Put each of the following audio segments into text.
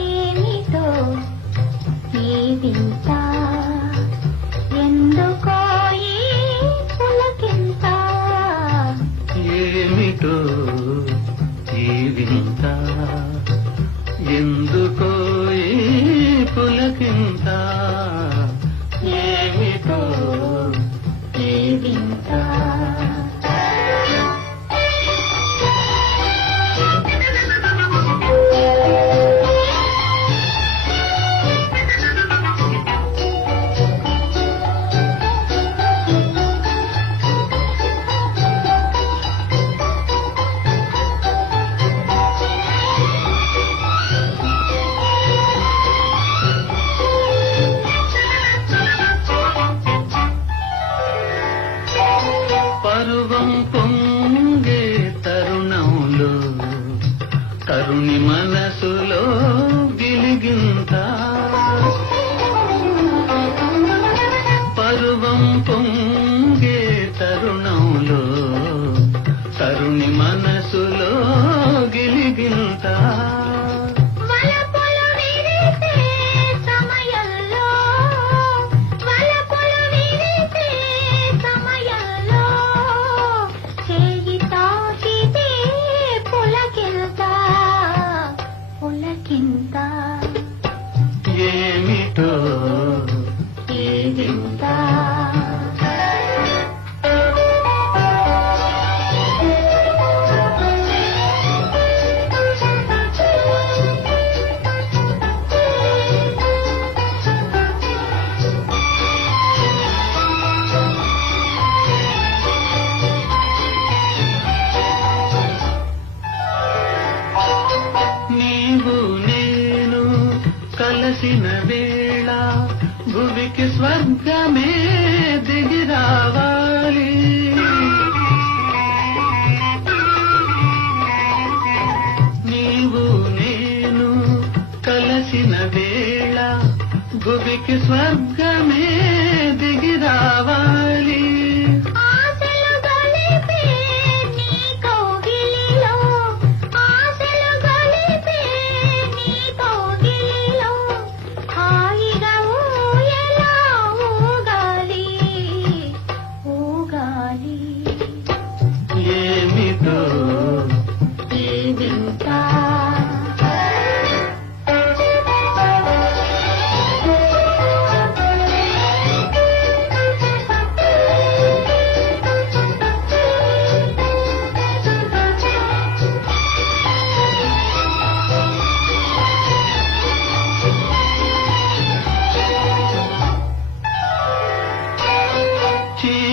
ఏమిటో ఈ వింత, ఎందుకో ఈ పులకింత, ఏమిటో ఈ వింత, ఎందుకో ఈ పులకింత, ఏమిటో ఈ వింత. పరువం పొంగే తరుణంలో తరుణి మనసులో గిలిగింత, పరువం పొంగే తరుణంలో తరుణి మనసులో గిలిగింత, వలపులు విరిసే సమయంలో, వలపులు విరిసే సమయంలో, చేయి తాకితే పులకింత, పులకింత. ఏమిటో ఈ వింత. నీవు నేను కలసిన వేళ భువికి స్వర్గమే దిగి రావాలి, నీవు నేను కలసిన వేళ భువికి స్వర్గమే దిగి రావాలి, ఆశలు గలిపే నీ కౌగిలిలో, ఆశలు గలిపే నీ కౌగిలిలో, హాయిగా ఊయలా ఊగాలి, ఊగాలి. ఏమిటో ఈ వింత.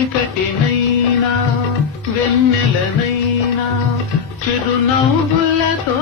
చీకటినైనా వెన్నెలనైనా చిరునవ్వులతో